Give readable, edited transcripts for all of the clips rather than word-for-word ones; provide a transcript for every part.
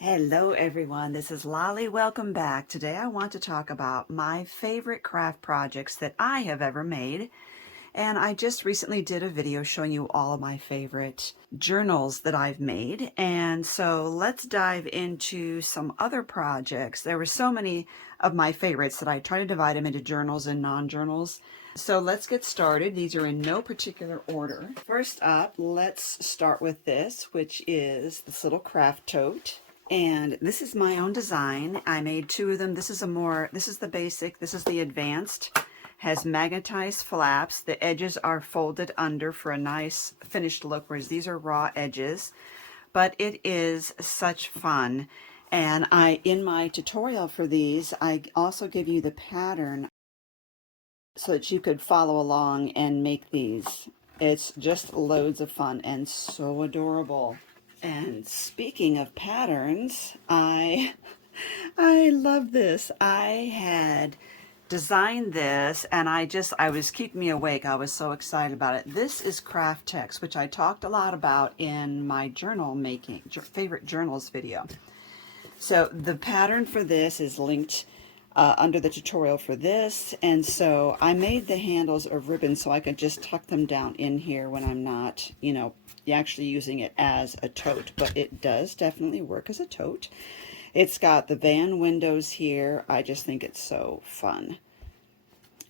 Hello everyone, this is Lolly. Welcome back. Today I want to talk about my favorite craft projects that I have ever made. And I just recently did a video showing you all of my favorite journals that I've made. And so let's dive into some other projects. There were so many of my favorites that I try to divide them into journals and non-journals. So let's get started. These are in no particular order. First up, let's start with this, which is this little craft tote. And this is my own design. I made two of them. This is the basic, this is the advanced. Has magnetized flaps. The edges are folded under for a nice finished look, whereas these are raw edges. But it is such fun. And in my tutorial for these, I also give you the pattern so that you could follow along and make these. It's just loads of fun and so adorable. And speaking of patterns, I love this. I had designed this and I was keeping me awake. I was so excited about it. This is craft text, which I talked a lot about in my journal making, favorite journals video. So the pattern for this is linked under the tutorial for this, and so I made the handles of ribbon so I could just tuck them down in here when I'm not, actually using it as a tote, but it does definitely work as a tote. It's got the van windows here. I just think it's so fun.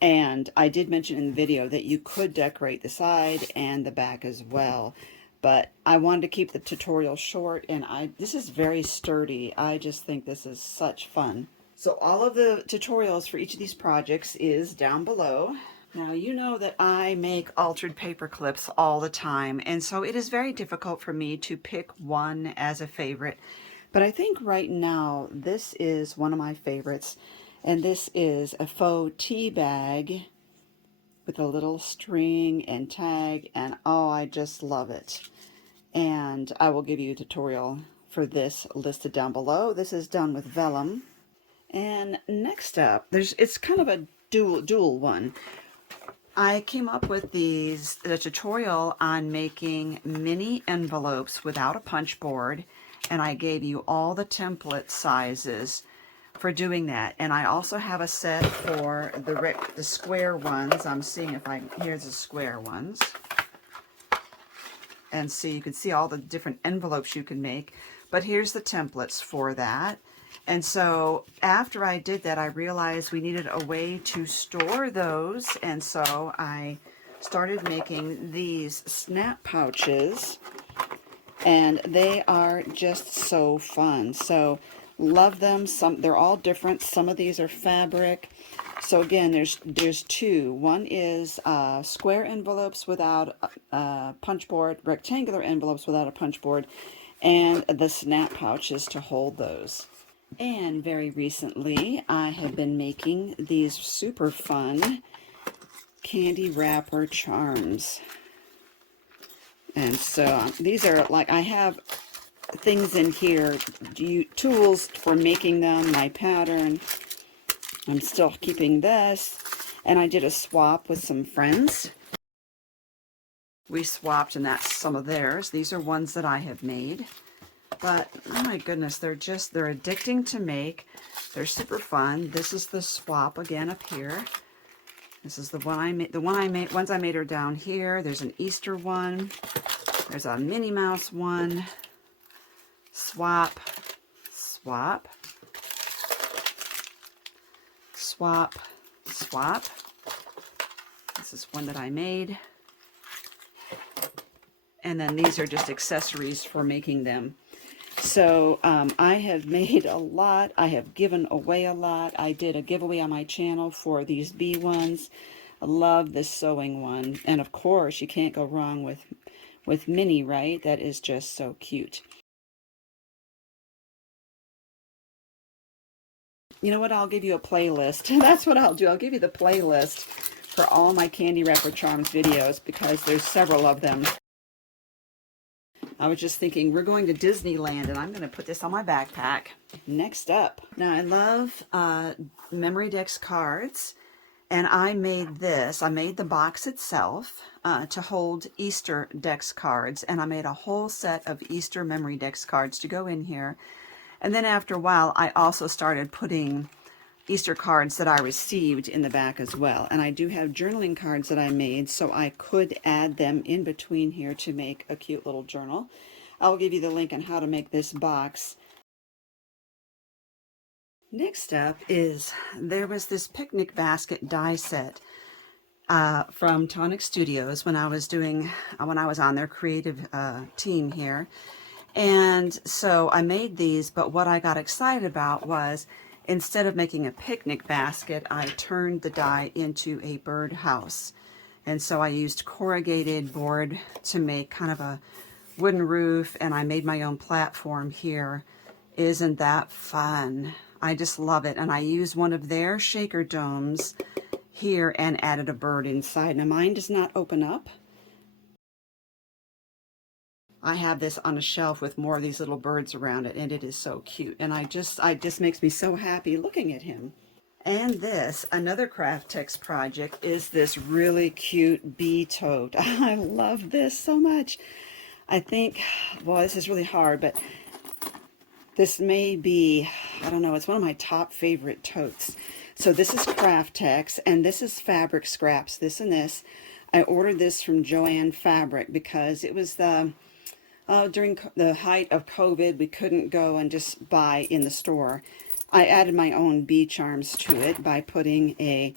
And I did mention in the video that you could decorate the side and the back as well, but I wanted to keep the tutorial short, and this is very sturdy. I just think this is such fun. So all of the tutorials for each of these projects is down below. Now you know that I make altered paper clips all the time, and so it is very difficult for me to pick one as a favorite. But I think right now this is one of my favorites, and this is a faux tea bag with a little string and tag, and oh, I just love it. And I will give you a tutorial for this listed down below. This is done with vellum. And next up, it's kind of a dual one. I came up with the tutorial on making mini envelopes without a punch board, and I gave you all the template sizes for doing that. And I also have a set for the square ones. I'm seeing if here's the square ones. And see, you can see all the different envelopes you can make, but here's the templates for that. And so after I did that, I realized we needed a way to store those. And so I started making these snap pouches, and they are just so fun. So love them. They're all different. Some of these are fabric. So again, there's two. One is square envelopes without a punch board, rectangular envelopes without a punch board, and the snap pouches to hold those. And very recently, I have been making these super fun candy wrapper charms. And so these are like, I have things in here, tools for making them, my pattern. I'm still keeping this. And I did a swap with some friends. We swapped, and that's some of theirs. These are ones that I have made. But, oh my goodness, they're addicting to make. They're super fun. This is the swap again up here. This is the one I made. Ones I made are down here. There's an Easter one. There's a Minnie Mouse one. Swap. Swap. Swap. Swap. This is one that I made. And then these are just accessories for making them. So I have made a lot. I have given away a lot. I did a giveaway on my channel for these bee ones. I love this sewing one. And of course, you can't go wrong with Minnie, right? That is just so cute. You know what? I'll give you a playlist. That's what I'll do. I'll give you the playlist for all my candy wrapper charms videos, because there's several of them. I was just thinking, we're going to Disneyland, and I'm going to put this on my backpack. Next up, now I love memory dex cards, and I made this. I made the box itself to hold Easter dex cards, and I made a whole set of Easter memory dex cards to go in here. And then after a while, I also started putting Easter cards that I received in the back as well. And I do have journaling cards that I made, so I could add them in between here to make a cute little journal. I'll give you the link on how to make this box. Next up is, there was this picnic basket die set from Tonic Studios when I was on their creative team here. And so I made these, but what I got excited about was, instead of making a picnic basket, I turned the die into a bird house. And so I used corrugated board to make kind of a wooden roof, and I made my own platform here. Isn't that fun? I just love it. And I used one of their shaker domes here and added a bird inside. Now mine does not open up. I have this on a shelf with more of these little birds around it, and it is so cute. And it just makes me so happy looking at him. And this, another craft text project, is this really cute bee tote. I love this so much. I think, well, this is really hard, but this may be, I don't know, it's one of my top favorite totes. So this is craft text, and this is fabric scraps, this and this. I ordered this from Joann Fabric because it was during the height of COVID, we couldn't go and just buy in the store. I added my own bee charms to it by putting an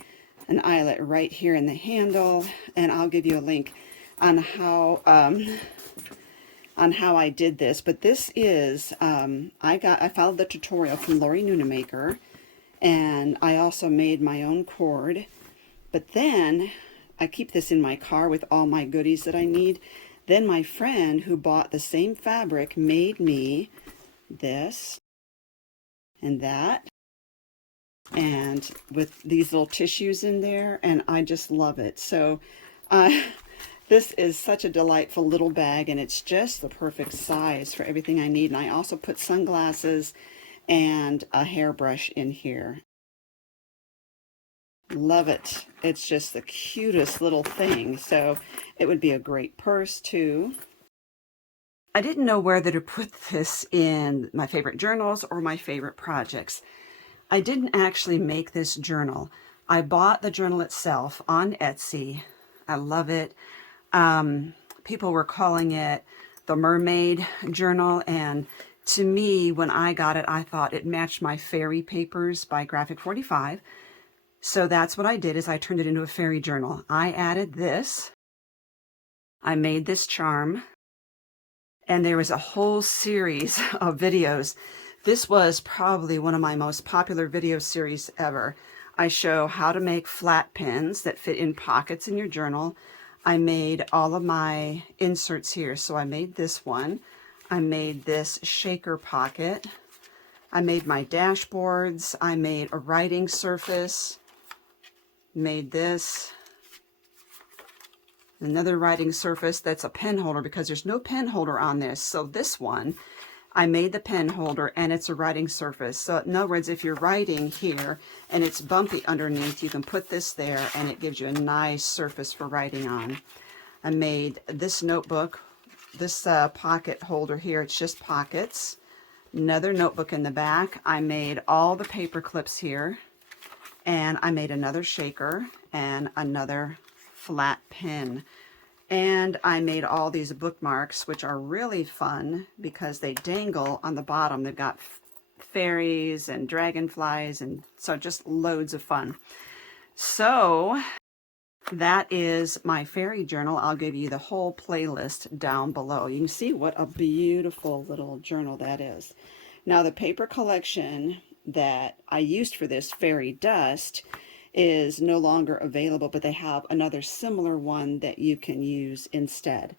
eyelet right here in the handle, and I'll give you a link on how I did this. But this is I followed the tutorial from Lori Noonamaker, and I also made my own cord. But then I keep this in my car with all my goodies that I need. Then my friend who bought the same fabric made me this and that, and with these little tissues in there, and I just love it. So this is such a delightful little bag, and it's just the perfect size for everything I need. And I also put sunglasses and a hairbrush in here. Love it. It's just the cutest little thing. So it would be a great purse too. I didn't know whether to put this in my favorite journals or my favorite projects. I didn't actually make this journal. I bought the journal itself on Etsy. I love it. People were calling it the mermaid journal, and to me, when I got it, I thought it matched my fairy papers by Graphic 45. So that's what I did, is I turned it into a fairy journal. I added this. I made this charm. And there was a whole series of videos. This was probably one of my most popular video series ever. I show how to make flat pins that fit in pockets in your journal. I made all of my inserts here. So I made this one. I made this shaker pocket. I made my dashboards. I made a writing surface. Made this, another writing surface that's a pen holder, because there's no pen holder on this. So this one, I made the pen holder, and it's a writing surface. So in other words, if you're writing here and it's bumpy underneath, you can put this there and it gives you a nice surface for writing on. I made this notebook, this pocket holder here, it's just pockets. Another notebook in the back. I made all the paper clips here. And I made another shaker and another flat pin. And I made all these bookmarks, which are really fun because they dangle on the bottom. They've got fairies and dragonflies, and so just loads of fun. So that is my fairy journal. I'll give you the whole playlist down below. You can see what a beautiful little journal that is. Now the paper collection that I used for this, Fairy Dust, is no longer available, but they have another similar one that you can use instead.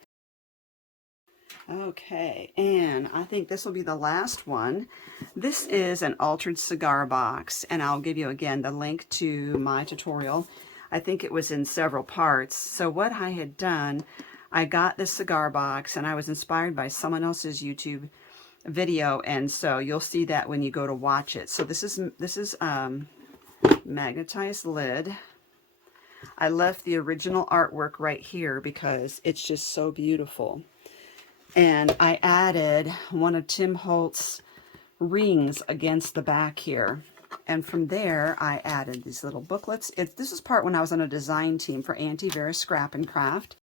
Okay, and I think this will be the last one. This is an altered cigar box, and I'll give you again the link to my tutorial. I think it was in several parts. So what I had done, I got this cigar box, and I was inspired by someone else's YouTube video, and so you'll see that when you go to watch it. So this is magnetized lid. I left the original artwork right here because it's just so beautiful. And I added one of Tim Holt's rings against the back here. And from there, I added these little booklets. This is part when I was on a design team for Auntie Vera's Scrap and Craft.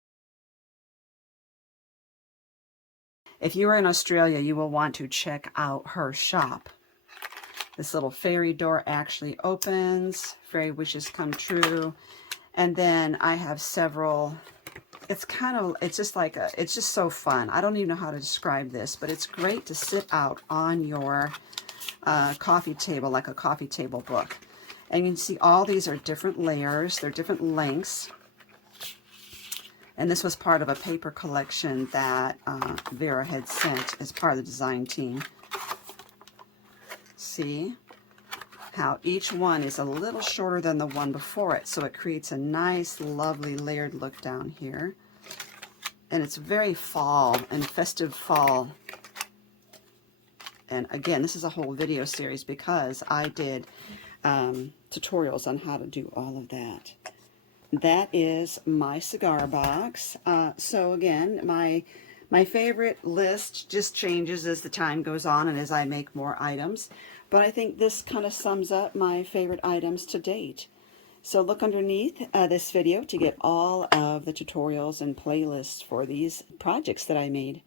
If you are in Australia, you will want to check out her shop. This little fairy door actually opens. Fairy wishes come true. And then I have several, it's just so fun. I don't even know how to describe this, but it's great to sit out on your coffee table, like a coffee table book. And you can see all these are different layers. They're different lengths. And this was part of a paper collection that Vera had sent as part of the design team. See how each one is a little shorter than the one before it, so it creates a nice, lovely layered look down here. And it's very fall and festive fall. And again, this is a whole video series because I did tutorials on how to do all of that. That is my cigar box. So again, my favorite list just changes as the time goes on and as I make more items. But I think this kind of sums up my favorite items to date. So look underneath this video to get all of the tutorials and playlists for these projects that I made.